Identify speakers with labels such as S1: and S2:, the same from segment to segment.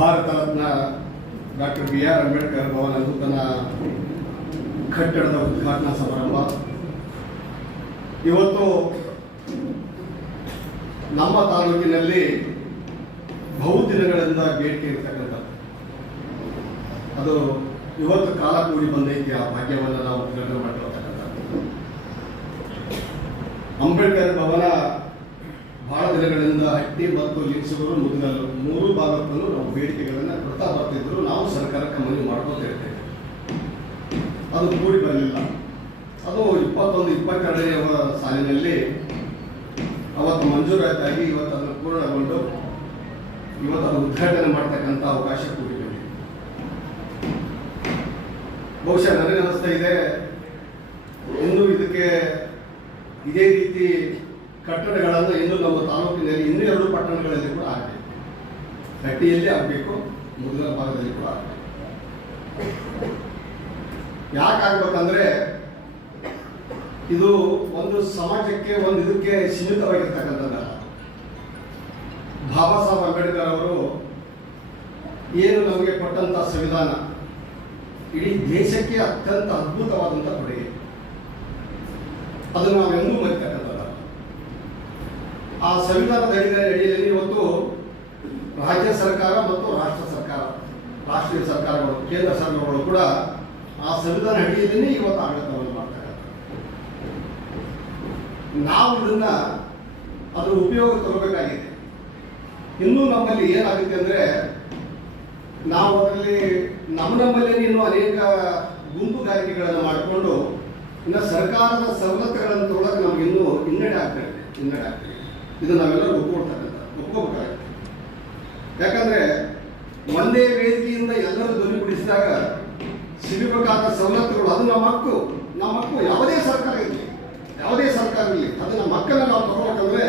S1: Bharat Ratna doctor B R Ambedkar Bhavan ನೂತನ ಕಟ್ಟಡದ ಉದ್ಘಾಟನಾ ಸಮಾರಂಭ. ಇವತ್ತು ನಮ್ಮ ತಾಲೂಕಿನಲ್ಲಿ ಬಹುದಿನಗಳಿಂದ ಬೇಡಿಕೆ ಇರ್ತಕ್ಕಂಥ ಅದು ಇವತ್ತು ಕಾಲ ಕೂಡಿ ಬಂದೈತಿ ಆ ಭಾಗ್ಯವನ್ನು ನಾವು ಉದ್ಘಾಟನೆ ಮಾಡಿರತಕ್ಕಂಥ ಅಂಬೇಡ್ಕರ್ ಭವನ ದಿನಗಳಿಂದ ಹಟ್ಟಿ ಮತ್ತು ಲಿಂಗ್ಸೂರು ಮುದಗಲ್ಲು ಮೂರು ಭಾಗಕ್ಕೂ ನಾವು ಬೇಡಿಕೆಗಳನ್ನು ಕೊಡ್ತಾ ಬರ್ತಿದ್ರು. ನಾವು ಸರ್ಕಾರಕ್ಕೆ ಮನವಿ ಮಾಡ್ಕೊತಾ ಇರ್ತೇವೆ. ಅದು ಕೂಡಿ ಬರಲಿಲ್ಲ ಅದು ಇಪ್ಪತ್ತೊಂದು, ಇಪ್ಪತ್ತೆರಡನೇ ಸಾಲಿನಲ್ಲಿ ಅವತ್ತು ಮಂಜೂರಾತಾಗಿ ಇವತ್ತು ಅದನ್ನು ಪೂರ್ಣಗೊಂಡು ಇವತ್ತು ಅದು ಉದ್ಘಾಟನೆ ಮಾಡ್ತಕ್ಕಂಥ ಅವಕಾಶ ಕೂಡಿ ಬಂದಿದೆ. ಬಹುಶಃ ನನಗೆ ಅನಿಸ್ತಾ ಇದೆ ಒಂದು ಇದಕ್ಕೆ ಇದೇ ರೀತಿ ಕಟ್ಟಡಗಳನ್ನು ಇನ್ನು ನಮ್ಮ ತಾಲೂಕಿನಲ್ಲಿ ಇನ್ನೂ ಎರಡು ಪಟ್ಟಣಗಳಲ್ಲಿ ಕೂಡ ಆಗಬೇಕು ಗಟ್ಟಿಯಲ್ಲಿ ಆಗಬೇಕು ಮೊದಲ ಭಾಗದಲ್ಲಿ ಕೂಡ ಆಗಬೇಕು. ಯಾಕಾಗಬೇಕಂದ್ರೆ ಇದು ಒಂದು ಸಮಾಜಕ್ಕೆ, ಒಂದು ಇದಕ್ಕೆ ಸೀಮಿತವಾಗಿರ್ತಕ್ಕಂಥದ್ದಲ್ಲ. ಬಾಬಾ ಸಾಹೇಬ್ ಅಂಬೇಡ್ಕರ್ ಅವರು ಏನು ನಮಗೆ ಕೊಟ್ಟಂತ ಸಂವಿಧಾನ? ಇಡೀ ದೇಶಕ್ಕೆ ಅತ್ಯಂತ ಅದ್ಭುತವಾದಂಥ ಕೊಡುಗೆ. ಅದನ್ನು ನಾವೆಂದೂ ಆ ಸಂವಿಧಾನದ ಅಡಿಯಲ್ಲಿ ಇವತ್ತು ರಾಜ್ಯ ಸರ್ಕಾರ ಮತ್ತು ರಾಷ್ಟ್ರ ಸರ್ಕಾರ, ರಾಷ್ಟ್ರೀಯ ಸರ್ಕಾರಗಳು, ಕೇಂದ್ರ ಸರ್ಕಾರಗಳು ಕೂಡ ಆ ಸಂವಿಧಾನ ಅಡಿಯಲ್ಲೇ ಇವತ್ತು ಆಡಳಿತವನ್ನು ಮಾಡ್ತಾರೆ ನಾವು ಇದನ್ನ ಅದರ ಉಪಯೋಗ ತಗೋಬೇಕಾಗಿದೆ. ಇನ್ನೂ ನಮ್ಮಲ್ಲಿ ಏನಾಗುತ್ತೆ ಅಂದ್ರೆ, ನಾವು ಅದರಲ್ಲಿ ನಮ್ಮ ನಮ್ಮಲ್ಲಿ ಇನ್ನು ಅನೇಕ ಗುಂಪುಗಾರಿಕೆಗಳನ್ನು ಮಾಡಿಕೊಂಡು ಇನ್ನು ಸರ್ಕಾರದ ಸವಲತ್ತುಗಳನ್ನು ತಗೊಳಕ್ಕೆ ನಮ್ಗೆ ಇನ್ನೂ ಹಿನ್ನಡೆ ಆಗ್ತಾ ಇದೆ, ಹಿನ್ನಡೆ ಆಗ್ತಾ ಇದೆ. ಇದು ನಾವೆಲ್ಲರೂ ಒಪ್ಕೊಳ್ತಾರೆ ಒಪ್ಕೋಬೇಕಾಗುತ್ತೆ ಯಾಕಂದ್ರೆ ಒಂದೇ ವೇದಿಕೆಯಿಂದ ಎಲ್ಲರೂ ಧ್ವನಿಗೂಡಿಸಿದಾಗ ಸಿಗಬೇಕಾದ ಸವಲತ್ತುಗಳು ಅದು ನಮ್ಮ ಹಕ್ಕು. ನಮ್ಮ ಹಕ್ಕು ಯಾವುದೇ ಸರ್ಕಾರ ಇರಲಿ, ಯಾವುದೇ ಸರ್ಕಾರ ಇರಲಿ, ಅದು ನಮ್ಮ ಹಕ್ಕನ್ನು ನಾವು ತಗೋಬೇಕಂದ್ರೆ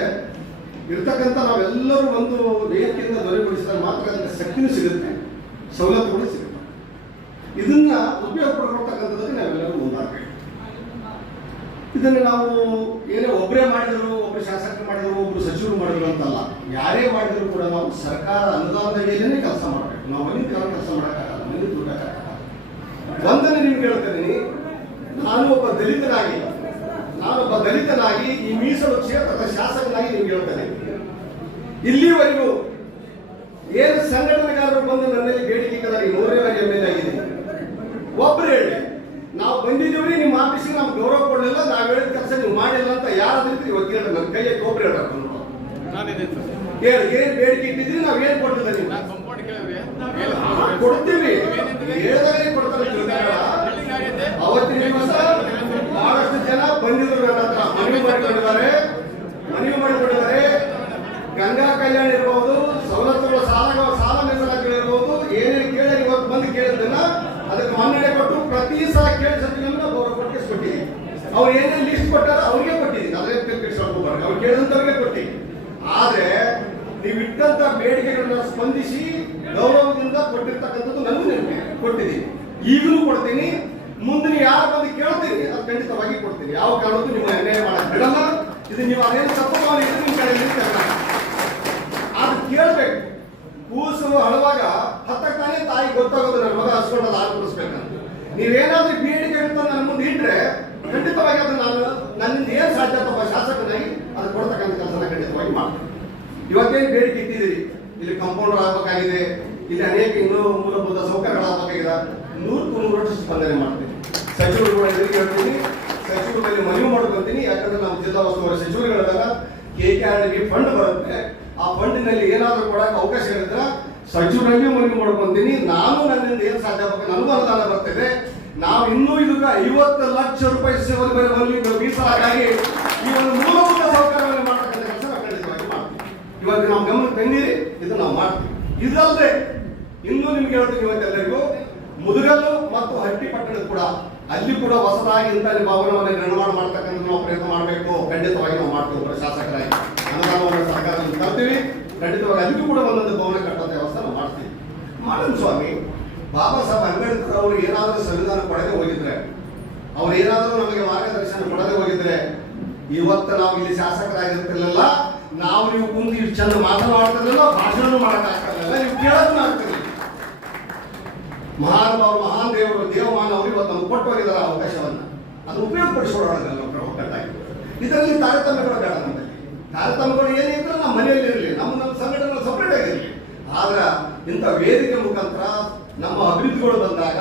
S1: ಇರ್ತಕ್ಕಂಥ ನಾವೆಲ್ಲರೂ ಒಂದು ವೇದಿಕೆಯಿಂದ ಧ್ವನಿಗೂಡಿಸಿದಾಗ ಮಾತ್ರ ಅದಕ್ಕೆ ಶಕ್ತಿನೂ ಸಿಗುತ್ತೆ, ಸವಲತ್ತುಗಳು ಸಿಗುತ್ತೆ. ಇದನ್ನ ಉಪಯೋಗ ಪಡ್ಕೊಳ್ತಕ್ಕಂಥದ್ದಕ್ಕೆ ನಾವೆಲ್ಲರೂ ಮುಂದಾಗಬೇಕು. ಇದನ್ನು ನಾವು ಏನೇ ಒಬ್ಬರೇ ಮಾಡಿದ್ರು ಒಬ್ಬರು ಶಾಸಕರು ಮಾಡಿದ್ರು ಒಬ್ಬರು ಸಚಿವರು ಮಾಡಿದ್ರು ಅಂತಲ್ಲ, ಯಾರೇ ಮಾಡಿದ್ರು ಕೂಡ ನಾವು ಸರ್ಕಾರ ಅನುದಾನದ ಅಡಿಯಲ್ಲೇ ಕೆಲಸ ಮಾಡಬೇಕು. ನಾವು ಮನೆ ಕೆಲಸ ಮಾಡೋಕ್ಕಾಗಲ್ಲ, ಮನೆ ದುಡ್ಡಕ್ಕಾಗಲ್ಲ. ಒಂದನ್ನು ನೀವು ಹೇಳ್ತೀನಿ ನಾನು ಒಬ್ಬ ದಲಿತನಾಗಿ ನಾನೊಬ್ಬ ದಲಿತನಾಗಿ ಈ ಮೀಸಲು ಕ್ಷೇತ್ರದ ಶಾಸಕನಾಗಿ ನಿಮ್ಗೆ ಹೇಳ್ತೇನೆ. ಇಲ್ಲಿವರೆಗೂ ಏನು ಸಂಘಟನೆಗಾರರು ಬಂದು ನನ್ನಲ್ಲಿ ಬೇಡಿಕೆ ಕದಾರಿ ಮೂರನೇ ಬಾರಿ ಎಂ ಎಲ್ ಆಗಿದೆ ಒಬ್ರು ಹೇಳಿ, ನಾವು ಬಂದಿದ್ದೀವ್ರಿ ನಿಮ್ಮ ಆಫೀಸಿಗೆ ನಾವು ಗೌರವ ಕೊಡಲಿಲ್ಲ, ನಾವು ಹೇಳಿದ ಕೆಲಸ ನೀವು ಮಾಡಿಲ್ಲ ಅಂತ ಯಾರಾದ್ರೂ ಇವತ್ತು ಹೇಳಿ ನನ್ನ ಕೈಯ ಒಬ್ರು ಹೇಳಕ್
S2: ನಾನಿದೆ ಸರ್
S1: ಹೇಳಿ ಏನ್ ಬೇಡಿಕೆ ಇಟ್ಟಿದ್ರಿ ನಾವ್ ಏನ್ ಕೊಟ್ಟಿದ್ದೀವಿ ಕೊಡ್ತೀವಿ. ಹೇಳಿದಾಗಲೇ ಕೊಡ್ತಾರೆ. ಅವತ್ತಿನ ದಿವಸ ಬಹಳಷ್ಟು ಜನ ಬಂದಿದ್ರು ನನ್ನ ಹತ್ರ. ಮನವಿ ಮಾಡಿಕೊಂಡಿದ್ದಾರೆ ಮನವಿ ಮಾಡಿಕೊಂಡಿದ್ದಾರೆ ಗಂಗಾ ಕಲ್ಯಾಣ ಇರಬಹುದು ಸವಲತ್ತುಗಳು ಸಾಲ ಸಾಲ ಮೀಸಲಾತಿಗಳಿರ್ಬೋದು ಏನೇನು ಕೇಳಿ ಇವತ್ತು ಬಂದು ಕೇಳಿದ್ದನ್ನ ಅದಕ್ಕೆ ಮನ್ನಣೆ ಕೊಟ್ಟು ಪ್ರತಿ ಸಲ ಕೇಳಿ ಸತ್ಯಗಳನ್ನ ಗೌರವ ಕೊಟ್ಟು ಕೊಟ್ಟಿದ್ದೀವಿ ಅವ್ರು ಏನೇನು ಲಿಸ್ಟ್ ಕೊಟ್ಟಾರ ಅವ್ರಿಗೆ ಕೊಟ್ಟಿದ್ದೀನಿ. ಅದೇ ತಿಳ್ಕೊಂಡು ಅವ್ರು ಕೇಳಿದಂತ ಇಟ್ಟಂತ ಬೇಡಿಕೆಗಳನ್ನ ಸ್ಪಂದಿಸಿ ಗೌರವದಿಂದ ಕೊಟ್ಟಿರ್ತಕ್ಕಂಥದ್ದು ನನಗೂ ನೆನಪಿ ಕೊಟ್ಟಿದ್ದೀನಿ. ಈಗಲೂ ಕೊಡ್ತೀನಿ. ಮುಂದೆ ನೀವು ಯಾರು ಬಂದು ಕೇಳ್ತೀನಿ ಅದು ಖಂಡಿತವಾಗಿ ಕೊಡ್ತೀನಿ. ಯಾವ ಕಾರಣಕ್ಕೂ ನಿಮ್ಮ ಅನ್ಯಾಯ ಮಾಡಕ್ ಬಿಡಲ್ಲ. ಇದು ನೀವು ಅದೇನು ತಪ್ಪು ಇದು ನಿಮ್ಮ ಕೇಳಲ್ಲ. ಅದು ಕೇಳಬೇಕು. ಕೂಸು ಹಳುವಾಗ ಹತ್ತಕ್ಕೆ ತಾನೇ ತಾಯಿ ಗೊತ್ತಾಗೋದು, ನನ್ನ ಮಗ ಹಸ್ಕೊಂಡಲ್ಲ ಹಾಲು ಕುಡಿಸ್ಬೇಕಂತ ನೀವೇನಾದ್ರೂ ಬೇಡಿಕೆ ಅಂತ ನನ್ನ ಮುಂದೆ ಇಟ್ರೆ ಖಂಡಿತವಾಗಿ ಅದು ನಾನು ನನ್ನಿಂದ ಏನು ಸಾಧ್ಯ ಶಾಸಕನಾಗಿ ಅದು ಕೊಡ್ತಕ್ಕಂಥ ಕೆಲಸನ ಖಂಡಿತವಾಗಿ ಮಾಡ್ತೀನಿ. ಇವತ್ತೇನು ಬೇಡಿಕೆ ಇಟ್ಟಿದ್ದೀರಿ? ಇಲ್ಲಿ ಕಾಂಪೌಂಡರ್ ಆಗಬೇಕಾಗಿದೆ. ಇಲ್ಲಿ ಅನೇಕ ಇನ್ನೂ ಮೂಲಭೂತ ಸೌಕರ್ಯಗಳಾಗಬೇಕಾಗಿದೆ ನೂರಕ್ಕೂ ನೂರು ವರ್ಷ ಸ್ಪಂದನೆ ಮಾಡ್ತೀನಿ. ಸಚಿವರು ಹೇಳ್ತೀನಿ. ಸಚಿವರಲ್ಲಿ ಮನವಿ ಮಾಡ್ಕೊತೀನಿ. ಯಾಕಂದ್ರೆ ನಮ್ಮ ಜಿಲ್ಲಾ ಉಸ್ತುವಾರಿ ಸಚಿವರುಗಳಿದಾಗ K K R D fund ಬರುತ್ತೆ. ಆ ಫಂಡಿನಲ್ಲಿ ಏನಾದರೂ ಕೊಡಕ್ಕೆ ಅವಕಾಶ ಇರುತ್ತೆ? ಸಚಿವರಲ್ಲಿ ಮನವಿ ಮಾಡ್ಕೊತೀನಿ. ನಾನು ನನ್ನಿಂದ ಏನು ಸಾಧ್ಯ ಆಗಬೇಕು? ನನಗೂ ಅನುದಾನ ಬರ್ತದೆ. ನಾವು ಇನ್ನೂ ಇದಕ್ಕೆ ಐವತ್ತು ಲಕ್ಷ ರೂಪಾಯಿ ಸೇವೆ ಮೇಲೆ ಮೀಸಲಾಗಿ ಈ ಒಂದು ಮೂಲಭೂತ ಸೌಕರ್ಯವನ್ನು ಮಾಡ್ತಕ್ಕಂಥ ಕೆಲಸ ನಾವು ಖಂಡಿತವಾಗಿ ಮಾಡ್ತೀವಿ ಇವತ್ತು ನಾವು ಗಮನಕ್ಕೆ ತಂದಿರಿ ಇದು ನಾವು ಮಾಡ್ತೀವಿ ಇದಲ್ಲದೆ ಇನ್ನು ನಿಮ್ಗೆ ಹೇಳ್ತೀನಿ ಇವತ್ತೆಲ್ಲರಿಗೂ ಮುದುಗಲ್ಲು ಮತ್ತು ಹಟ್ಟಿ ಪಟ್ಟಣ ಕೂಡ, ಅಲ್ಲಿ ಕೂಡ ಹೊಸದಾಗಿ ಇಂಥ ಭವನವನ್ನು ನಿರ್ಮಾಣ ಮಾಡ್ತಕ್ಕಂಥ ನಾವು ಪ್ರಯತ್ನ ಮಾಡಬೇಕು. ಖಂಡಿತವಾಗಿ ನಾವು ಮಾಡ್ತೀವಿ ಶಾಸಕರಾಗಿ. ಅನುದಾನವನ್ನು ಸರ್ಕಾರದಲ್ಲಿ ತರ್ತೀವಿ. ಖಂಡಿತವಾಗಿ ಅಲ್ಲಿ ಕೂಡ ಒಂದೊಂದು ಭವನ ಕಟ್ಟುವಂಥ ವ್ಯವಸ್ಥೆ ನಾವು ಮಾಡ್ತೀವಿ. ಮಾಡನ್ ಸ್ವಾಮಿ, ಬಾಬಾ ಸಾಹೇಬ್ ಅಂಬೇಡ್ಕರ್ ಅವರು ಏನಾದರೂ ಸಂವಿಧಾನ ಕೊಡದೆ ಹೋಗಿದ್ರೆ, ಅವ್ರು ಏನಾದರೂ ನಮಗೆ ಮಾರ್ಗದರ್ಶನ ಕೊಡದೆ ಹೋಗಿದ್ರೆ, ಇವತ್ತು ನಾವು ಇಲ್ಲಿ ಶಾಸಕರಾಗಿರ್ತಿರ್ಲಿಲ್ಲ. ನಾವು ನೀವು ಕುಂತು ಇಷ್ಟು ಚಂದ ಮಾತನಾಡ್ತಿರ್ಲಿಲ್ಲ ಭಾಷಣ ಮಾಡಕ್ ಆಗ್ತಿರ್ಲಿಲ್ಲ ನೀವು ಕೇಳೋದು ಆಗ್ತಿರ್ಲಿಲ್ಲ ಮಹಾನುಭಾವರು ಮಹಾನ್ ದೇವರು, ದೇವಮಾನ ಇವತ್ತು ನಮ್ಗೆ ಕೊಟ್ಟು ಹೋಗಿದ್ದಾರೆ ಆ ಅವಕಾಶವನ್ನ. ಅದು ಉಪಯೋಗಪಡಿಸಿಕೊಳ್ಳೋಣ ಒಕ್ಕಟ್ಟಾಗಿ ಇದರಲ್ಲಿ ತಾರತಮ್ಯಗಳು ಬೇಡ ನಮ್ಮಲ್ಲಿ. ತಾರತಮ್ಯಗಳು ಏನಿದ್ರೆ ನಮ್ಮ ಮನೆಯಲ್ಲಿ ಇರಲಿ, ನಮ್ಮ ನಮ್ಮ ಸಂಘಟನೆಗಳು ಸಪರೇಟ್ ಆಗಿರಲಿ ಆದ್ರೆ ಇಂಥ ವೇದಿಕೆ ಮುಖಾಂತರ ನಮ್ಮ ಅಭಿವೃದ್ಧಿಗಳು ಬಂದಾಗ,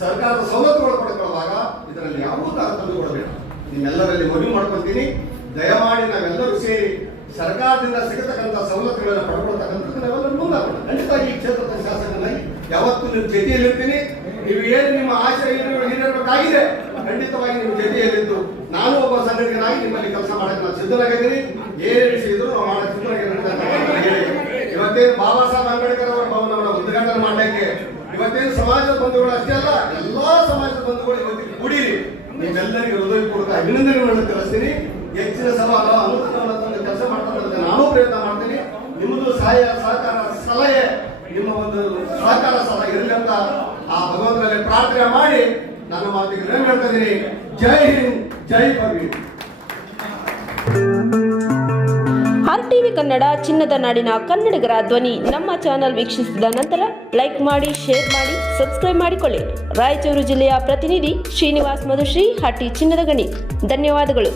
S1: ಸರ್ಕಾರದ ಸವಲತ್ತುಗಳು ಪಡ್ಕೊಳ್ಳುವಾಗ ಇದರಲ್ಲಿ ಯಾವುದೂ ತಾರತಮ್ಯಗಳು ಬೇಡ. ನಿಮ್ಮೆಲ್ಲರಲ್ಲಿ ಮನವಿ ಮಾಡ್ಕೊತೀನಿ ದಯಮಾಡಿ ನಾವೆಲ್ಲರೂ ಸೇರಿ ಸರ್ಕಾರದಿಂದ ಸಿಗತಕ್ಕಂಥ ಸವಲತ್ತುಗಳನ್ನು ಪಡ್ಕೊಳ್ತಕ್ಕಂಥದ್ದು ನಾವೆಲ್ಲರೂ ಮುಂದಾಗೋಣ ಖಂಡಿತ ಈ ಕ್ಷೇತ್ರದ ಶಾಸಕನಾಗಿ ಯಾವತ್ತೂ ನಿಮ್ಮ ಜೊತೆಯಲ್ಲಿರ್ತೀನಿ. ನೀವು ಏನು ನಿಮ್ಮ ಆಶಯ ಈಡೇರ- ಈಡೇರಬೇಕಾಗಿದೆ ಖಂಡಿತವಾಗಿ ನಿಮ್ಮ ಜೊತೆಯಲ್ಲಿದ್ದು ನಾನು ಒಬ್ಬ ಸಂಘಟಕನಾಗಿ ನಿಮ್ಮಲ್ಲಿ ಕೆಲಸ ಮಾಡಕ್ಕೆ ನಾನು ಸಿದ್ಧನಾಗಿದ್ದೀನಿ. ಏನು ಮಾಡ ನಾವು ಮಾಡಕ್ಕೆ ಇವತ್ತೇನು ಬಾಬಾ ಸಾಹೇಬ್ ಅಂಬೇಡ್ಕರ್ ಅವರ ಭವನವನ್ನು ಉದ್ಘಾಟನೆ ಮಾಡಲಿಕ್ಕೆ ಇವತ್ತೇನು ಸಮಾಜದ ಬಂಧುಗಳು ಅಷ್ಟೇ ಅಲ್ಲ, ಎಲ್ಲಾ ಸಮಾಜದ ಬಂಧುಗಳು ಇವತ್ತಿಗೆ ಕೂಡಿರಿ. ನಿಮ್ಮೆಲ್ಲರಿಗೂ ಹೃದಯಪೂರ್ವಕ ಅಭಿನಂದನೆಗಳನ್ನು ತಿಳಿಸ್ತೀನಿ. ಹೆಚ್ಚಿನ ಸವಾಲ ಅನುಕೂಲ ಕೆಲಸ ಮಾಡ್ತಕ್ಕಂಥ ನಾನು ಪ್ರಯತ್ನ ಮಾಡ್ತೀನಿ. ನಿಮ್ಮದು ಸಹಾಯ, ಸಹಕಾರ, ಸಲಹೆ, ನಿಮ್ಮ ಒಂದು ಸಹಕಾರ ಸಲಹೆ ಇರಲಿ ಅಂತ ಆ ಭಗವಂತನಲ್ಲಿ ಪ್ರಾರ್ಥನೆ ಮಾಡಿ ನನ್ನ ಮಾತಿಗೆ ಏನ್ ಹೇಳ್ತಾ ಜೈ ಹಿಂದ್, ಜೈ
S3: ಆರ್ ಟಿವಿ ಕನ್ನಡ ಚಿನ್ನದ ನಾಡಿನ ಕನ್ನಡಿಗರ ಧ್ವನಿ ನಮ್ಮ ಚಾನೆಲ್ ವೀಕ್ಷಿಸಿದ ನಂತರ ಲೈಕ್ ಮಾಡಿ, ಶೇರ್ ಮಾಡಿ, ಸಬ್ಸ್ಕ್ರೈಬ್ ಮಾಡಿಕೊಳ್ಳಿ. ರಾಯಚೂರು ಜಿಲ್ಲೆಯ ಪ್ರತಿನಿಧಿ ಶ್ರೀನಿವಾಸ್ ಮಧುಶ್ರೀ, ಹಟ್ಟಿ ಚಿನ್ನದ ಗಣಿ. ಧನ್ಯವಾದಗಳು.